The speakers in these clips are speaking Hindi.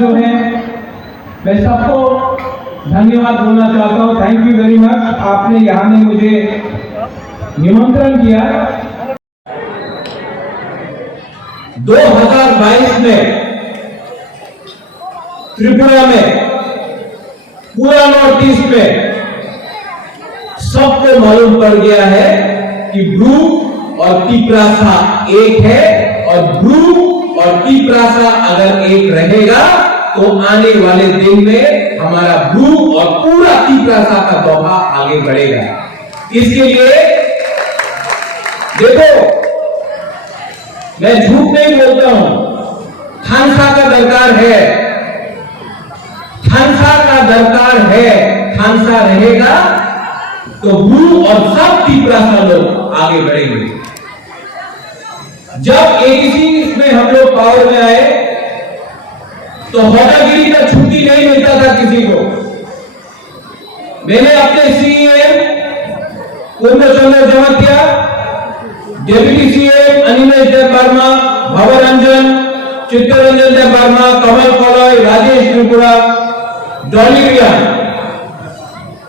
जो है मैं सबको धन्यवाद बोलना चाहता हूँ। थैंक यू वेरी मच, आपने यहाँ में मुझे निमंत्रण किया। 2022 में त्रिपुरा में पूरा नॉर्थ ईस्ट में सबको मालूम पड़ गया है कि ब्रू और तिपरासा एक है, और ब्रू और तिपरासा अगर एक रहेगा तो आने वाले दिन में हमारा ब्रू और पूरा तिपरासा का दोहा आगे बढ़ेगा। इसके लिए देखो, मैं झूठ नहीं बोलता हूं, खानसा का दरकार है, खानसा का दरकार है। खानसा रहेगा तो ब्रू और सब तिपरासा लोग आगे बढ़ेंगे। जब एडीसी में हम लोग पावर में आए तो होदागिरी का छुट्टी नहीं मिलता था किसी को। मैंने अपने सीएम पूर्णचंद्र जमातिया, डेप्यूटी सीएम अनिमेश देव वर्मा, भवरंजन, चित्तरंजन देव वर्मा, कमल कॉलॉय, राजेश त्रिपुरा, डॉली रियान,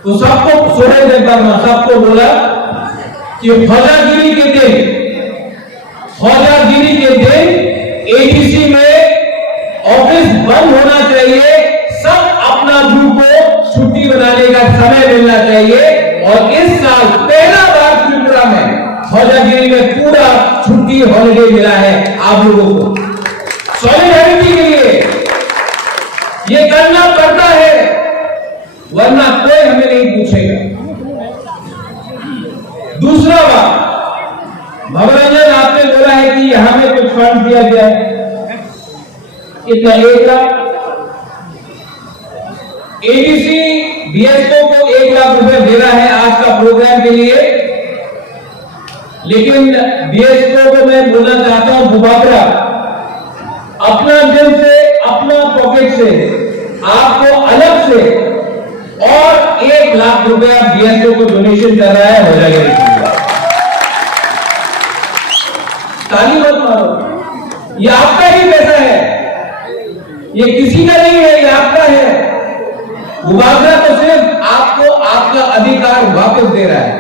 तो सबको, सोरेन देव वर्मा, सबको बोला कि होदागिरी के दिन एडीसी में ऑफिस बंद होना चाहिए, सब अपना ग्रुप को छुट्टी बनाने का समय मिलना चाहिए। और इस साल पहला बार त्रिपुरा में होदागिरी में पूरा छुट्टी हॉलिडे मिला है आप लोगों को, सॉलिडारिटी के लिए। ये करना पड़ता है, वरना कोई हमें नहीं पूछेगा। दूसरा बात, भवरंजन आपने बोला है कि यहां में कुछ फंड दिया गया है, कितना 1 लाख। एडीसी बीएसओ को 1 लाख रुपए दे रहा है आज का प्रोग्राम के लिए, लेकिन बीएसओ को मैं बोलना चाहता हूं, बुबाबरा अपना दिल से, अपना पॉकेट से आपको अलग से और 1 लाख रुपया बीएसओ को डोनेशन कर रहा है हो जाएगा। ताली मत मारो, ये आपका ही पैसा है, ये किसी का नहीं है, ये आपका है। मुआवजा तो सिर्फ आपको आपका अधिकार वापस दे रहा है।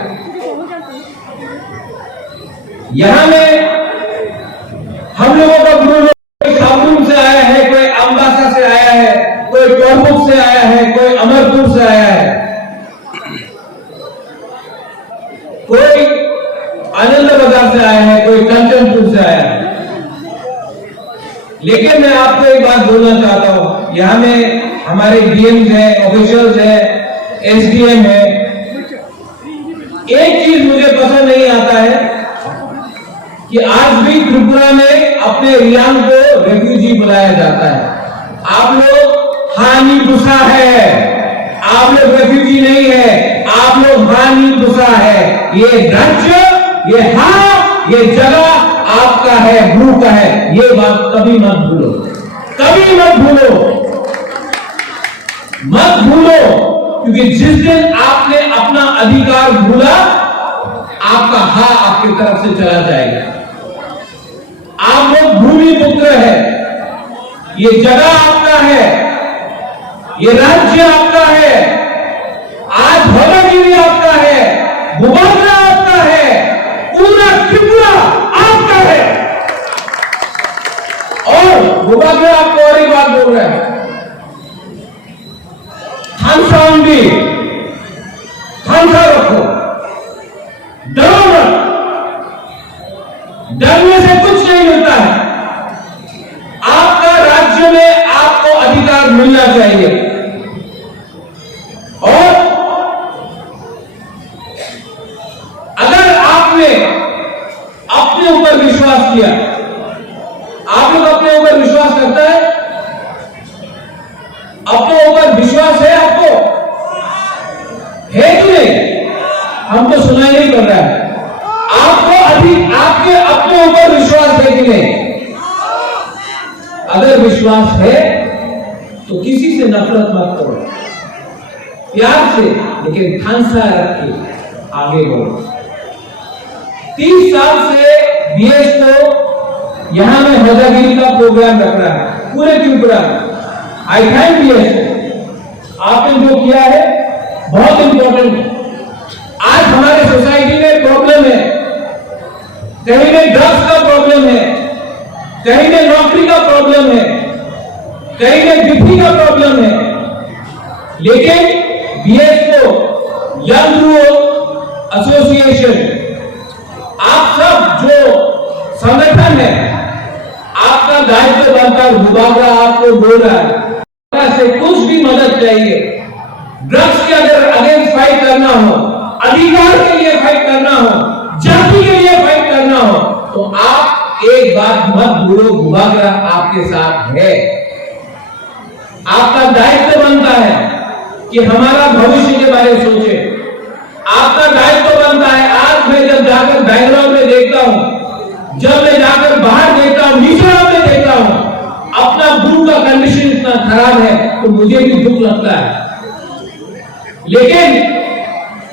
यहां में हम लोगों का गुरु कोई शामरुम से आया है, कोई अम्बासा से आया है, कोई टोरमुख से आया है, कोई अमरपुर से आया है, कोई आनंद बाजार से आया है, कोई कंचनपुर से आया है। लेकिन मैं आपको एक बात बोलना चाहता हूं, यहां में हमारे डीएम है, ऑफिशियल्स है, एसडीएम है। एक चीज मुझे पसंद नहीं आता है कि आज भी त्रिपुरा में अपने रियांग को रेफ्यूजी बुलाया जाता है। आप लोग हानि गुस्सा है, आप लोग रेफ्यूजी नहीं है, आप लोग हानि गुस्सा है। ये राज्य, ये ये जगह आपका है, ब्रू का है, ये बात कभी मत भूलो, कभी मत भूलो, मत भूलो। क्योंकि जिस दिन आपने अपना अधिकार भूला, आपका आपकी तरफ से चला जाएगा। आप लोग भूमि पुत्र है, ये जगह आपका है, ये राज्य आपका है, आज होदागिरी आपका है, बुबाबरा आपका है, पूरा त्रिपुरा आपका है। और बुबाबरा आपको और एक बात बोल रहा है, खानसा रखो, डरो मत, डरने से कुछ नहीं मिलता है। आपका राज्य में आपको अधिकार मिलना चाहिए। और अगर आपने अपने ऊपर विश्वास किया, आप लोग अपने ऊपर विश्वास करता है, अपने ऊपर विश्वास है आपको, है कि नहीं? हमको सुनाई नहीं पड़ रहा है। आपको अभी आपके अपने ऊपर विश्वास है कि नहीं? अगर विश्वास है तो किसी से नफरत मत करो, प्यार से, लेकिन खानसा रख के आगे बढ़ो। 30 साल से बीएस को यहां में होदागिरी का प्रोग्राम रख रहा है पूरे त्रिपुरा में। आई थैंक बीएसपी, आपने जो किया है बहुत इंपॉर्टेंट है। आज हमारे सोसाइटी में प्रॉब्लम है, कहीं में ड्रग्स का प्रॉब्लम है, कहीं में नौकरी का प्रॉब्लम है, कहीं में डिग्री का प्रॉब्लम है, लेकिन बीएसपी यंग ग्रोथ एसोसिएशन, आप सब जो संगठन है, आपका दायित्व बनता है। बुबागरा आपको बोल रहा है से कुछ भी मदद चाहिए, ड्रग्स के अगर अगेंस्ट फाइट करना हो, अधिकार के लिए फाइट करना हो, जाति के लिए फाइट करना हो, तो आप एक बात मत भूलो, बुबागरा आपके साथ है। आपका दायित्व बनता है कि हमारा भविष्य के बारे में सोचे। आपका दायित्व बनता है, आज मैं जब जाकर बैंगलोर में देखता हूं, जब मैं जाकर बाहर देखता हूं, मिजोरम में देखता हूं, अपना दूध का कंडीशन इतना खराब है तो मुझे भी दुख लगता है। लेकिन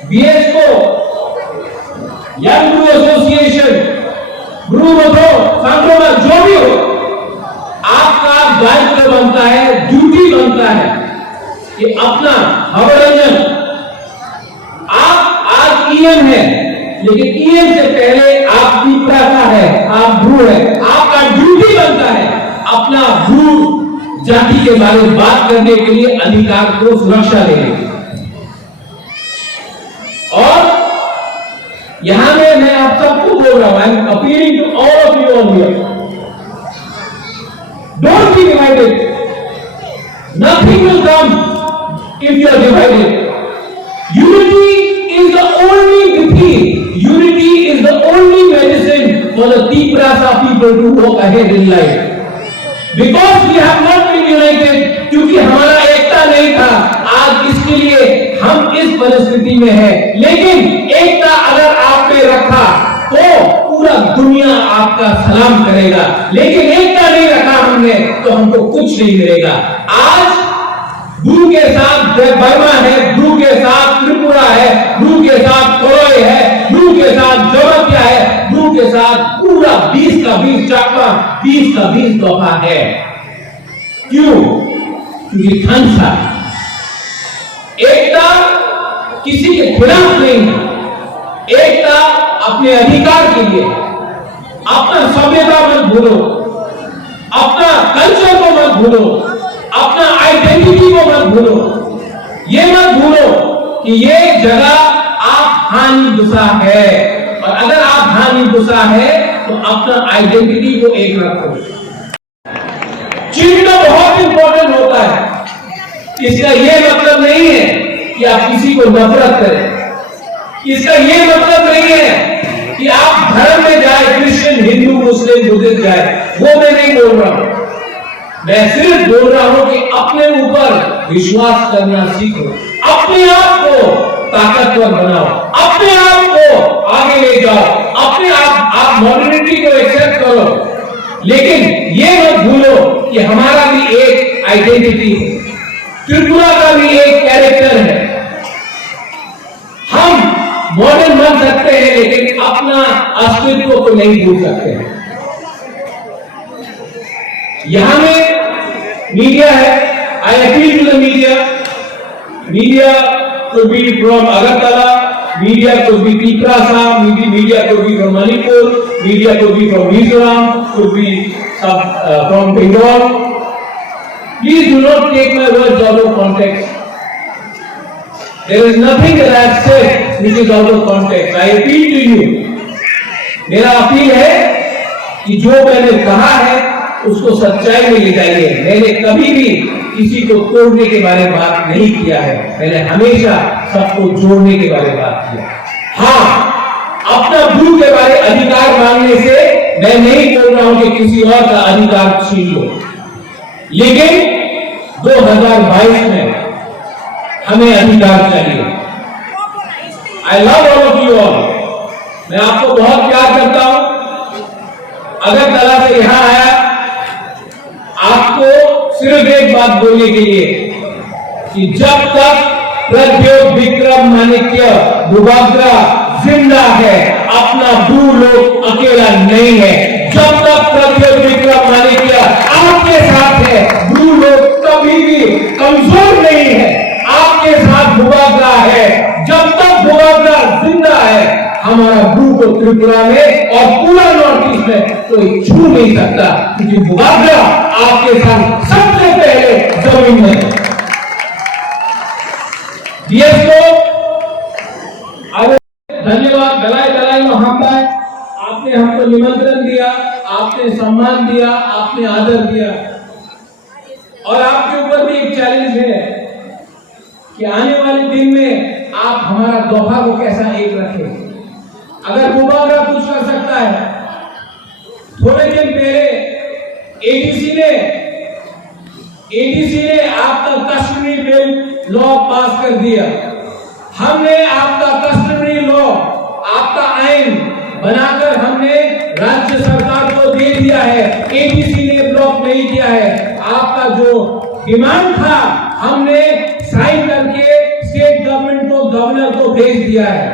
BSP young growth association, group हो, संक्रमण जो भी हो, आपका दायित्व बनता है, ड्यूटी बनता है कि अपना मनोरंजन, आप आज ईएम है, लेकिन ईएम से पहले आप तीव्रता है, आप भ्रू है, आपका ड्यूटी बनता है अपना भ्रू जाति के बारे में बात करने के लिए, अधिकार को सुरक्षा देने के लिए। और यहां में मैं आप सबको बोल रहा हूं, I am appealing to all of you on here, don't be divided, nothing will come if you are divided. Unity is the only defeat. Unity is the only medicine for the Tiprasa people to walk ahead in life. Because we have not been united, क्योंकि हमारा एकता नहीं था, आज इसके लिए हम इस परिस्थिति में हैं। लेकिन एकता अगर आप में रखा तो पूरा दुनिया आपका सलाम करेगा, लेकिन एकता नहीं रखा हमने तो हमको कुछ नहीं मिलेगा। आज ब्रू के साथ बर्मा है, ब्रू के साथ त्रिपुरा है, ब्रू के साथ कोरोई है, ब्रू के साथ जोरतिया है, ब्रू के साथ पूरा 20 का 20 चाकवा, 20 का 20 तोहफा है। क्यों? क्योंकि खालसा एकता किसी के खिलाफ नहीं है, एकता अपने अधिकार के लिए। अपना सभ्यता मत भूलो, अपना कल्चर को मत भूलो, अपना आइडेंटिटी को मत भूलो, ये मत भूलो कि ये जगह आप हानि गुस्सा है, और अगर आप हानि गुस्सा है तो अपना आइडेंटिटी को एक रखो। चिन्ह बहुत इंपॉर्टेंट होता है। इसका ये मतलब नहीं है कि आप किसी को नफरत करें, इसका ये मतलब नहीं है कि आप धर्म में जाए, क्रिश्चियन, हिंदू, मुस्लिम, बुद्धिस्ट जाए, वो मैं नहीं बोल रहा हूं। मैं सिर्फ बोल रहा हूं कि अपने ऊपर विश्वास करना सीखो, अपने आप को ताकतवर बनाओ, अपने आप को आगे ले जाओ, अपने आप मॉडर्निटी को एक्सेप्ट करो, लेकिन ये मत भूलो कि हमारा भी एक आइडेंटिटी है, त्रिपुरा का भी एक कैरेक्टर है। हम मॉडर्न बन सकते हैं लेकिन अपना अस्तित्व को नहीं भूल सकते हैं। यहां में मीडिया है, I appeal to the media, media could be from Agartala, media could be Tiprasa, media could be from Manipur, media could be from Mizoram, could be from Bengal. Please do not take my words out of context. There is nothing that I have said which is out of context. I appeal to you. मेरा अपील है कि जो मैंने कहा है उसको सच्चाई में ले जाइए। मैंने कभी भी किसी को तोड़ने के बारे में बात नहीं किया है, मैंने हमेशा सबको जोड़ने के बारे में बात किया। हाँ, अपना ब्रू के बारे अधिकार मांगने से मैं नहीं बोल रहा हूं कि किसी और का अधिकार छीन लो, लेकिन 2022 में हमें अधिकार चाहिए। I love all of you all, मैं आपको बहुत प्यार करता हूं। अगरतला से यहां आया आपको सिर्फ एक बात बोलने के लिए कि जब तक प्रद्योत विक्रम माणिक्य बुबागरा जिंदा है, अपना ब्रू लोग अकेला नहीं है। जब तक प्रद्योत विक्रम माणिक्य आपके साथ है, ब्रू लोग कभी भी कमजोर नहीं है, आपके साथ मुबादला है। जब तक मुबादला जिंदा है, हमारा ब्रू को त्रिपुरा में और पूरा नॉर्थ ईस्ट में कोई छू नहीं सकता, क्योंकि मुबादला आपके साथ सबसे पहले जमीन में। धन्यवाद दलाई दलाई मोहम्मद, आपने हमको निमंत्रण दिया, आपने सम्मान दिया, आपने आदर दिया, और आपके ऊपर भी एक चैलेंज है कि आने वाले दिन में आप हमारा दोहा को कैसा एक रखें। अगर मुबादला कुछ कर सकता है, थोड़े दिन पहले एडीसी ने आपका कस्टमरी बिल लॉ पास कर दिया। हमने आपका कस्टमरी लॉ, आपका आइन बनाकर हमने राज्य सरकार को दे दिया है। एडीसी ने ब्लॉक नहीं किया है। आपका जो डिमांड था, हमने साइन करके स्टेट गवर्नमेंट को, गवर्नर को भेज दिया है।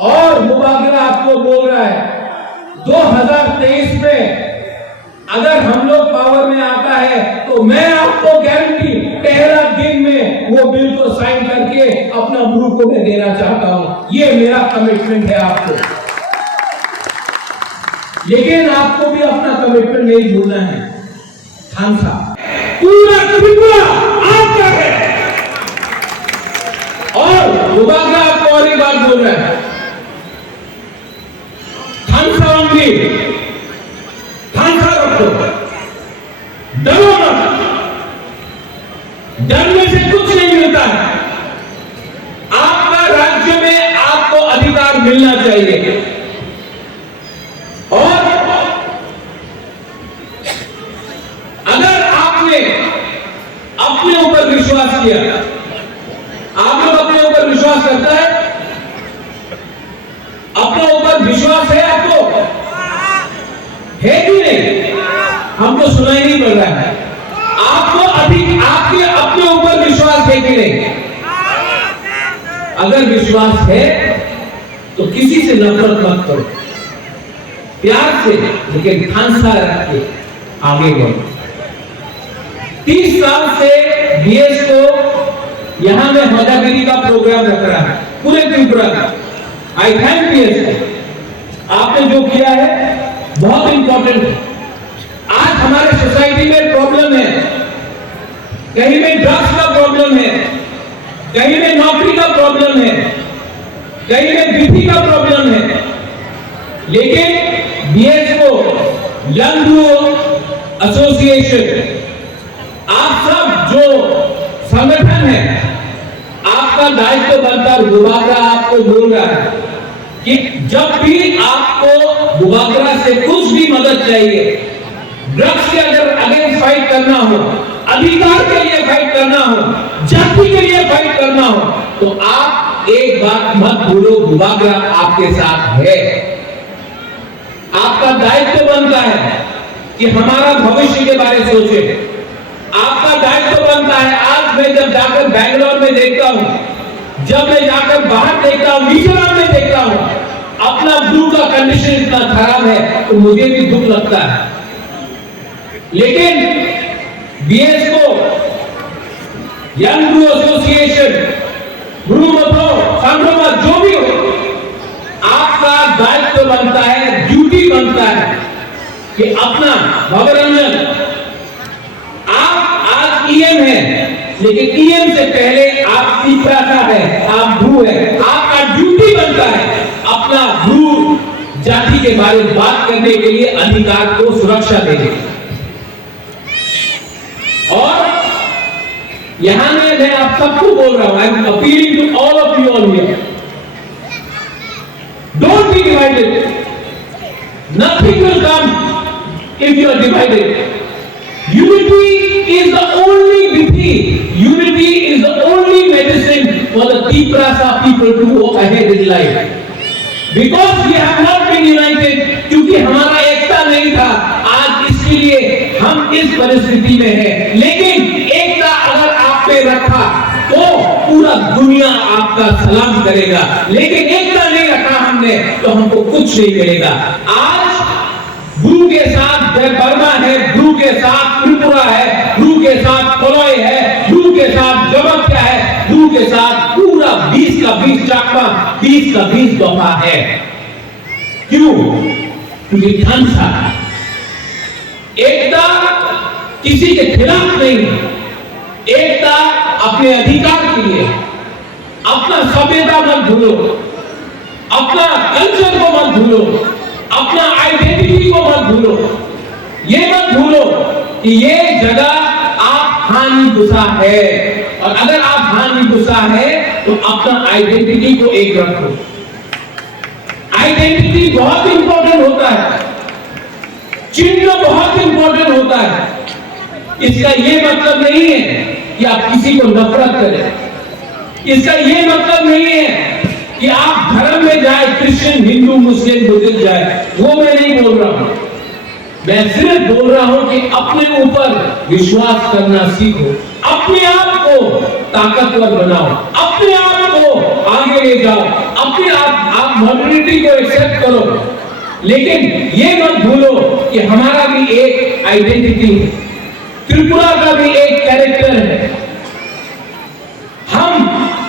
और मुबादला आपको बोल रहा है 2023 में अगर हम लोग पावर में आता है तो मैं आपको गारंटी पहला दिन में वो बिल को साइन करके अपना ब्रू को मैं देना चाहता हूं। ये मेरा कमिटमेंट है आपको। लेकिन आपको भी अपना कमिटमेंट नहीं भूलना है। खानसा पूरा त्रिपुरा आपका है। और मुबादला आपको और एक बात बोल रहा है, खानसा रखो, डरो मत। डरने से कुछ नहीं मिलता है। आपका राज्य में आपको अधिकार मिलना चाहिए। और अगर आपने अपने ऊपर विश्वास किया, आप लोग अपने ऊपर विश्वास करता है, अपने ऊपर विश्वास है आपको, है कि नहीं? हमको सुनाई नहीं पड़ रहा है। आपको अभी आपके अपने ऊपर विश्वास है कि नहीं? अगर विश्वास है तो किसी से नफरत मत करो, प्यार से, लेकिन खानसा रख के आगे बढ़ो। 30 साल से बीएस को यहां में मदागिरी का प्रोग्राम रख रहा है पूरे त्रिपुरा का। आई थैंक बीएस, आपने जो किया है बहुत इंपॉर्टेंट है। आज हमारे सोसाइटी में प्रॉब्लम है, कहीं में ड्रग्स का प्रॉब्लम है, कहीं में नौकरी का प्रॉब्लम है, कहीं में बीपी का प्रॉब्लम है। लेकिन बीएसओ, यंग ब्रू एसोसिएशन, आप सब जो संगठन है, आपका दायित्व बनता है। मुबादला आपको बोल रहा है कि जब भी आपको मुबादला से कुछ भी मदद चाहिए, ड्रग्स के अगेंस्ट फाइट करना हो, अधिकार के लिए फाइट करना हो, जाति के लिए फाइट करना हो, तो आप एक बात मत भूलो, मुबादला आपके साथ है। आपका दायित्व बनता है कि हमारा भविष्य के बारे में सोचे। आपका दायित्व बनता है। आज मैं जब जाकर बैंगलोर में देखता हूं, जब मैं जाकर बाहर देखता हूं, मिजोरम में देखता हूं, अपना ब्रू का कंडीशन इतना खराब है तो मुझे भी दुख लगता है। लेकिन बीएस को, यंग ब्रू एसोसिएशन, ब्रू मतो, संगमा, जो भी हो, आपका दायित्व बनता है, ड्यूटी बनता है कि अपना भवरंजन, आप आज ईएम है, लेकिन ईएम से पहले आप तीसरा का है, आप ब्रू है। आपका ड्यूटी बनता है अपना ब्रू जाति के बारे में बात करने के लिए अधिकार को सुरक्षा देने। और यहां में मैं आप सबको बोल रहा हूं, I am appealing to all of you all here, don't be divided, nothing will come if you are divided. Unity is the only victory. Unity is the only medicine for the Tiprasa people to go ahead in life. Because we have not been united, क्योंकि हमारा एकता नहीं था, आज इसके लिए हम इस परिस्थिति में हैं। लेकिन एकता अगर आप पे रखा तो पूरा दुनिया आपका सलाम करेगा। लेकिन एकता नहीं रखा हमने तो हमको कुछ नहीं मिलेगा। आज ब्रू के साथ जय बर्मा है, ब्रू के साथ त्रिपुरा पूरा है, रूह के साथ पलोय है, रूह के साथ जमक है, रूह के साथ पूरा 20 का 20 चाकमा, 20 का 20 दफा है। क्यों? क्योंकि ढांचा एकता किसी के खिलाफ नहीं, एकता अपने अधिकार के लिए। अपना सभ्यता मत भूलो, अपना कल्चर को मत भूलो, अपना आइडेंटिटी को मत भूलो। ये मत भूलो कि ये जगह आप हानि गुस्सा है, और अगर आप हानि गुस्सा है तो अपना आइडेंटिटी को एक रखो। आइडेंटिटी बहुत इंपॉर्टेंट होता है, चिन्ह बहुत इंपॉर्टेंट होता है। इसका यह मतलब नहीं है कि आप किसी को नफरत करें। इसका यह मतलब नहीं है कि आप धर्म में जाए, क्रिश्चियन, हिंदू, मुस्लिम, बुद्धिस्ट जाए, वो मैं नहीं बोल रहा हूं। मैं सिर्फ बोल रहा हूं कि अपने ऊपर विश्वास करना सीखो, अपने आप को ताकतवर बनाओ, अपने आप को आगे ले जाओ, अपने आप मॉडर्निटी को एक्सेप्ट करो। लेकिन ये मत भूलो कि हमारा भी एक आइडेंटिटी है, त्रिपुरा का भी एक कैरेक्टर है। हम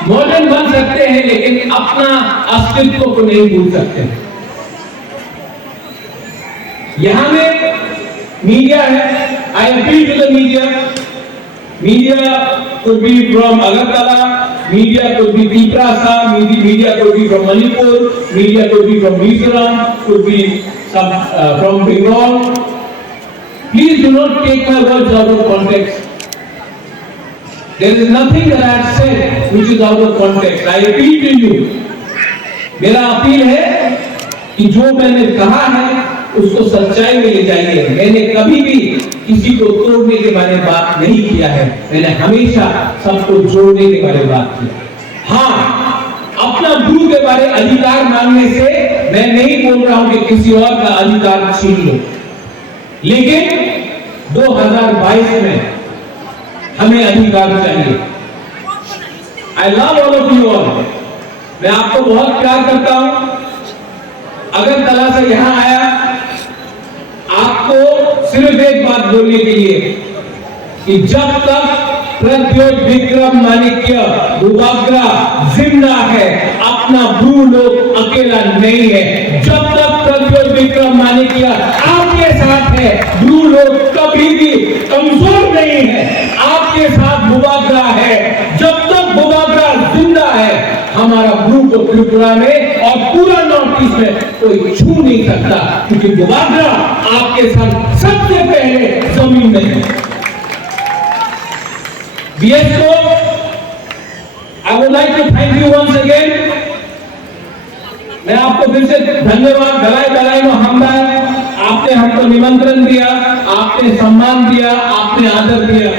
मॉडर्न बन सकते हैं लेकिन अपना अस्तित्व को नहीं भूल सकते। यहां में मीडिया है, I appeal to the media. Media could be from Agartala, media could be Tiprasa, media could be from Manipur, media could be from Mizoram, could be some from Bengal. Please do not take my words out of context. There is nothing that I have said which is out of context. I appeal to you. मेरा अपील है कि जो मैंने कहा है उसको सच्चाई में ले जाइए। मैंने कभी भी किसी को तोड़ने के बारे में बात नहीं किया है, मैंने हमेशा सबको जोड़ने के बारे में बात की। हाँ, अपना गुरु के बारे अधिकार मांगने से मैं नहीं बोल रहा हूं कि किसी और का अधिकार छीन लो, लेकिन 2022 में हमें अधिकार चाहिए। I love all of you all. मैं आपको बहुत प्यार करता हूं। अगरतला से यहां आया आपको सिर्फ एक बात बोलने के लिए कि जब तक प्रद्योत विक्रम माणिक्य भूभाग्रा जिंदा है, अपना ब्रू लोग अकेला नहीं है। जब तक प्रद्योत विक्रम माणिक्य आपके साथ है, ब्रू लोग कभी भी कमजोर नहीं है, आपके साथ भूभाग्रा है। जब तक भूभाग्रा जिंदा है, हमारा ब्रू को त्रिपुरा में और पूरा नॉर्थ ईस्ट में कोई छू नहीं सकता, क्योंकि भूभाग्रा आपके साथ सबसे पहले जमीन में है। BSO, I would like to thank you once again. मैं आपको फिर से धन्यवाद, गलाय में हमदार। आपने हमको निमंत्रण दिया, आपने सम्मान दिया, आपने आदर दिया,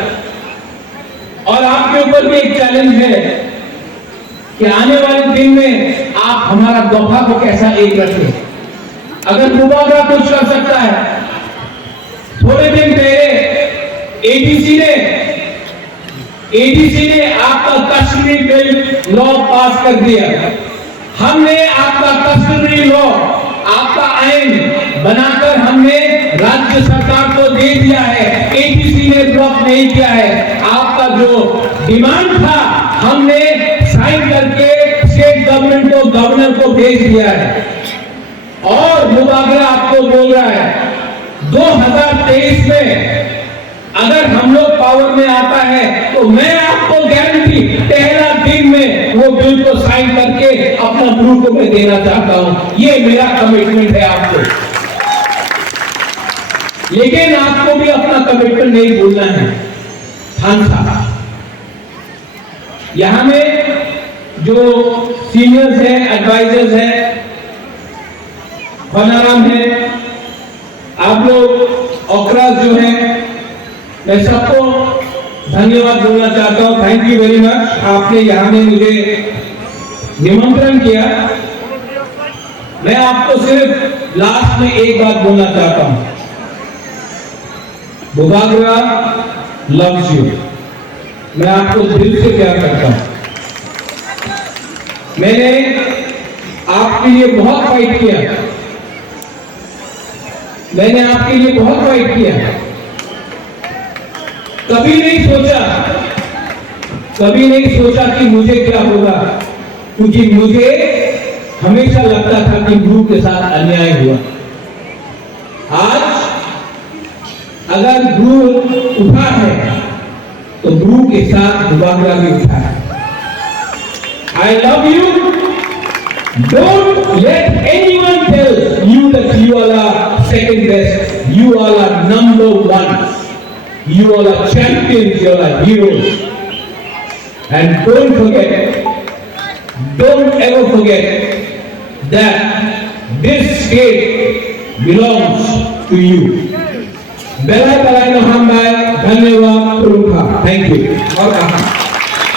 और आपके ऊपर भी एक चैलेंज है कि आने वाले दिन में आप हमारा दफा को कैसा एक रखें। अगर भूभाग्रा कुछ कर सकता है, थोड़े दिन पहले एडीसी ने आपका कश्मीरी बिल लॉ पास कर दिया। हमने आपका कश्मीरी लॉ, आपका आइन बनाकर हमने राज्य सरकार को दे दिया है। एडीसी ने ब्लॉक नहीं किया है। आपका जो डिमांड था हमने साइन करके स्टेट गवर्नमेंट को, गवर्नर को भेज दिया है। और भूभाग्रा आपको बोल रहा है 2023 में अगर हम लोग पावर में आता है तो मैं आपको गारंटी पहला दिन में वो बिल को साइन करके अपना ब्रू को मैं देना चाहता हूं। ये मेरा कमिटमेंट है आपको। लेकिन आपको भी अपना कमिटमेंट नहीं भूलना है। थानसा यहां में जो सीनियर्स हैं, एडवाइजर्स हैं, खनाराम है, आप लोग ऑक्रास जो हैं, मैं सबको धन्यवाद बोलना चाहता हूं। Thank you very much. आपने यहां में मुझे निमंत्रण किया। मैं आपको सिर्फ लास्ट में एक बात बोलना चाहता हूं। भूभाग्रा लव्स यू। मैं आपको दिल से प्यार करता हूं। मैंने आपके लिए बहुत फाइट किया, मैंने आपके लिए बहुत फाइट किया, कभी नहीं सोचा कि मुझे क्या होगा, क्योंकि मुझे हमेशा लगता था कि ब्रू के साथ अन्याय हुआ। आज अगर ब्रू उठा है तो ब्रू के साथ दुबारा भी उठा है। I love you. Don't let anyone tell you that you all are second best. You all are number one. You all are champions. You all are heroes. And don't ever forget that this state belongs to you. Belai Belai Nahambai, Dhanyawad, Prumkha. Thank you.